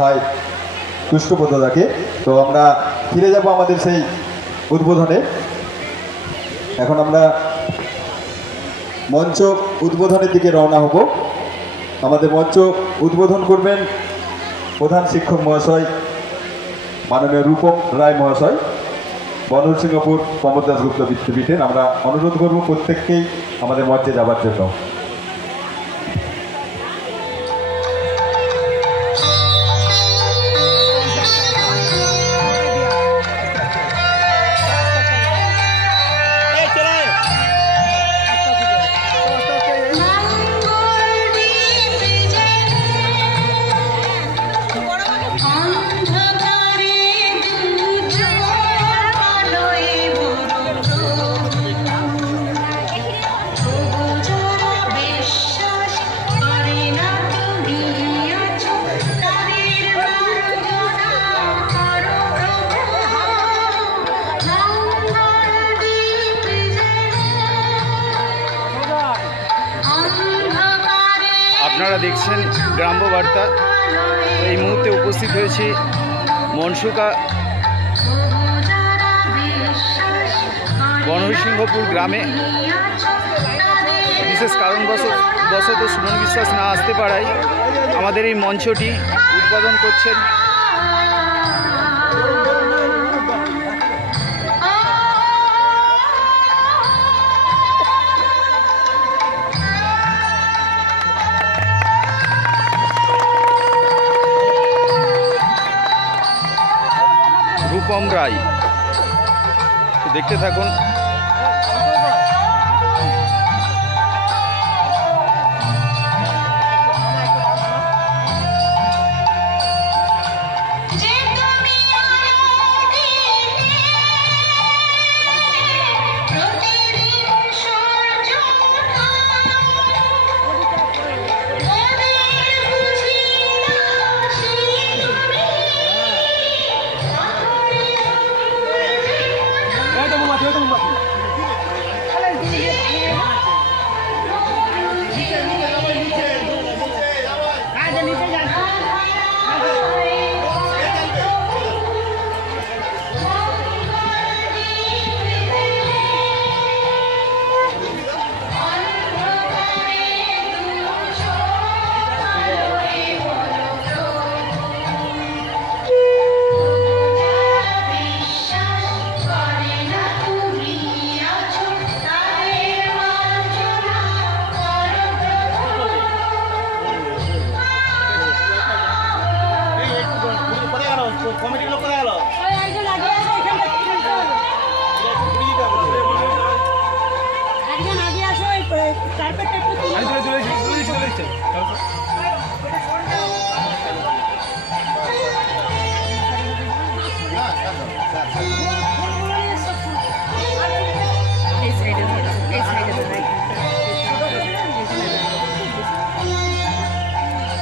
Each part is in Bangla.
ভাই পুষ্পপদাকে। তো আমরা ফিরে যাব আমাদের সেই উদ্বোধনে। এখন আমরা মঞ্চ উদ্বোধনের দিকে রওনা হব। আমাদের মঞ্চ উদ্বোধন করবেন প্রধান শিক্ষক মহাশয় মাননীয় রূপম রায় মহাশয়, বনরসিংহপুর প্রমোদ দাশগুপ্ত বিদ্যাপীঠের। আমরা অনুরোধ করব প্রত্যেককেই আমাদের মঞ্চে যাবার জন্য। আপনারা দেখছেন গ্রাম্য বার্তা। এই মুহূর্তে উপস্থিত হয়েছি মনসুকা বনরসিংহপুর গ্রামে। বিশেষ কারণবশত সুমন বিশ্বাস না আসতে পারায় আমাদের এই মঞ্চটি উদ্বোধন করছেন রূপম রায়। দেখতে থাকুন।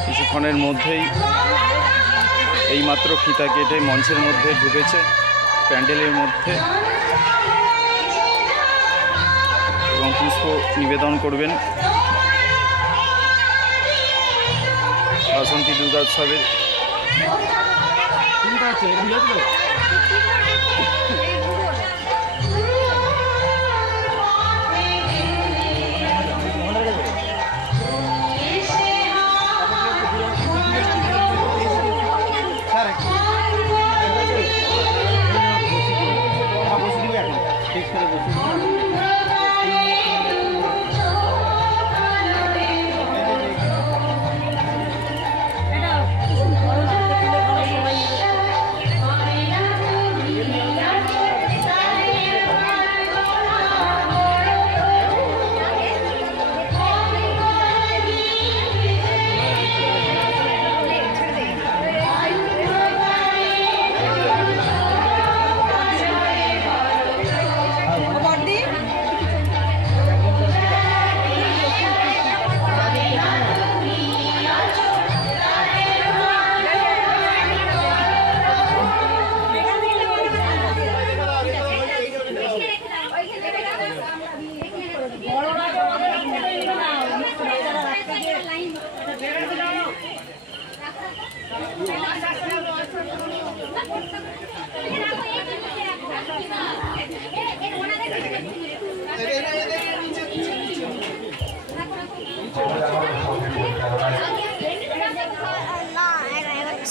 কিছুক্ষণের মধ্যেই এইমাত্র ফিতা কেটে মঞ্চের মধ্যে ঢুকেছে, প্যান্ডেলের মধ্যে, এবং পুষ্প নিবেদন করবেন বাসন্তী দুর্গা উৎসবের।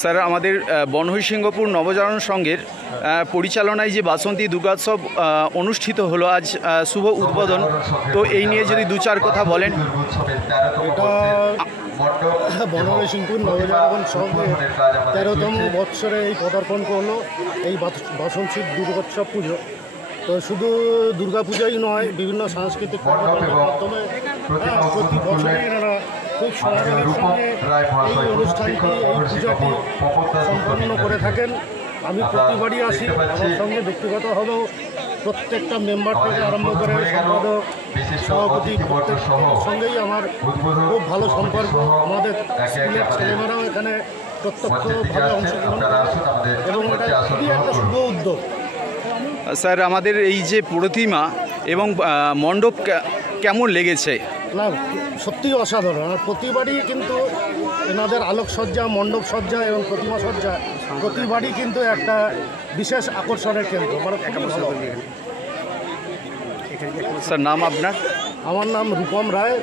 স্যার, আমাদের বনহরিসিংহপুর নবজাগরণ সংঘের পরিচালনায় যে বাসন্তী দুর্গোৎসব অনুষ্ঠিত হলো আজ, শুভ উদ্বোধন, তো এই নিয়ে যদি দু চার কথা বলেন। এটা বনহরিসিংহপুর নবজাগরণ সংঘের 13তম বৎসরে এই পদার্পণ করলো এই বাসন্তী দুর্গোৎসব পুজো। তো শুধু দুর্গা পূজাই নয়, বিভিন্ন সাংস্কৃতিক কর্মকাণ্ডের মাধ্যমে প্রতি বছরই এনারা খুব সমাজের সঙ্গে এই অনুষ্ঠানটি, এই পুজোটি সম্পন্ন করে থাকেন। আমি প্রতিবারই আসি, আমার সঙ্গে ব্যক্তিগতভাবেও প্রত্যেকটা মেম্বার থেকে আরম্ভ করে সম্পাদক, সভাপতি, প্রত্যেকের সঙ্গেই আমার খুব ভালো সম্পর্ক। আমাদের স্কুলের ছেলেমেয়েরাও এখানে প্রত্যক্ষভাবে অংশগ্রহণ করে এবং এটা খুবই একটা শুভ উদ্যোগ। স্যার, আমাদের এই যে প্রতিমা এবং মণ্ডপ কেমন লেগেছে? না, সত্যিই অসাধারণ। আর প্রতিবারই কিন্তু এনাদের আলোকসজ্জা, মণ্ডপ সজ্জা এবং প্রতিমা সজ্জা প্রতিবারই কিন্তু একটা বিশেষ আকর্ষণের কেন্দ্র। স্যার, নাম আপনার? আমার নাম রূপম রায়,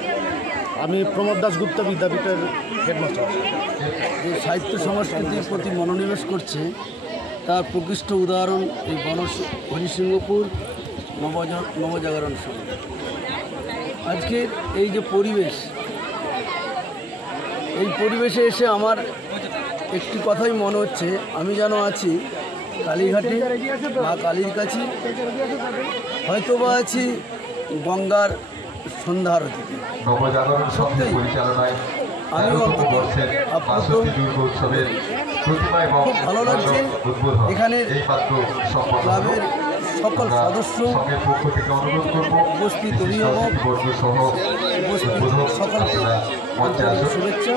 আমি প্রমোদ দাশগুপ্ত বিদ্যাপীঠের হেডমাস্টার। যে সাহিত্য সংস্কৃতির প্রতি মনোনিবেশ করছে তার প্রকৃষ্ট উদাহরণ এই হরিসিংহপুর নবজাগরণ সংঘ। আজকের এই যে পরিবেশ, এই পরিবেশে এসে আমার একটি কথাই মনে হচ্ছে, আমি যেন আছি কালীঘাটে মা কালীর কাছে, হয়তোবা আছি গঙ্গার সন্ধ্যা আরতিতে। সত্যি আমি অন্তত আপ্লুত, খুব ভালো লাগছে। এখানে ক্লাবের সকল সদস্য, উপস্থিত অভিভাবক, উপস্থিত সকলকে শুভেচ্ছা।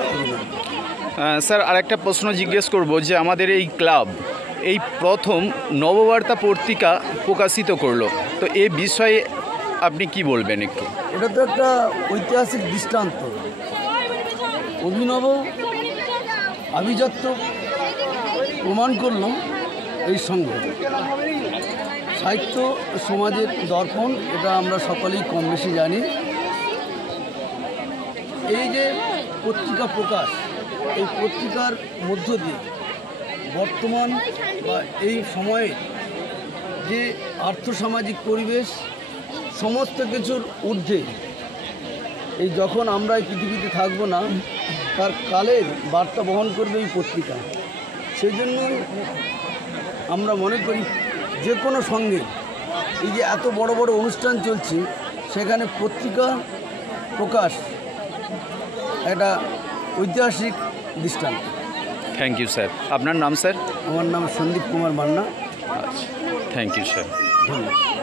স্যার, আরেকটা প্রশ্ন জিজ্ঞেস করব যে আমাদের এই ক্লাব এই প্রথম নববার্তা পত্রিকা প্রকাশিত করলো, তো এই বিষয়ে আপনি কি বলবেন একটু? এটা তো একটা ঐতিহাসিক দৃষ্টান্ত, অভিনব আভিজাত্য প্রমাণ করল এই সংঘ। সাহিত্য সমাজের দর্পণ, এটা আমরা সকলেই কম বেশি জানি। এই যে পত্রিকা প্রকাশ, এই পত্রিকার মধ্য দিয়ে বর্তমান বা এই সময়ে যে আর্থসামাজিক পরিবেশ, সমস্ত কিছুর ঊর্ধ্বে এই যখন আমরা এই পৃথিবীতে থাকবো না, তার কালের বার্তা বহন করবে এই পত্রিকা। সেই জন্য আমরা মনে করি যে কোনো সঙ্গে এই যে এত বড় বড় অনুষ্ঠান চলছে, সেখানে পত্রিকা প্রকাশ একটা ঐতিহাসিক দৃষ্টান্ত। Thank you sir. আপনার নাম স্যার? আমার নাম সন্দীপ কুমার মান্না। আচ্ছা, থ্যাংক ইউ স্যার। ধন্যবাদ।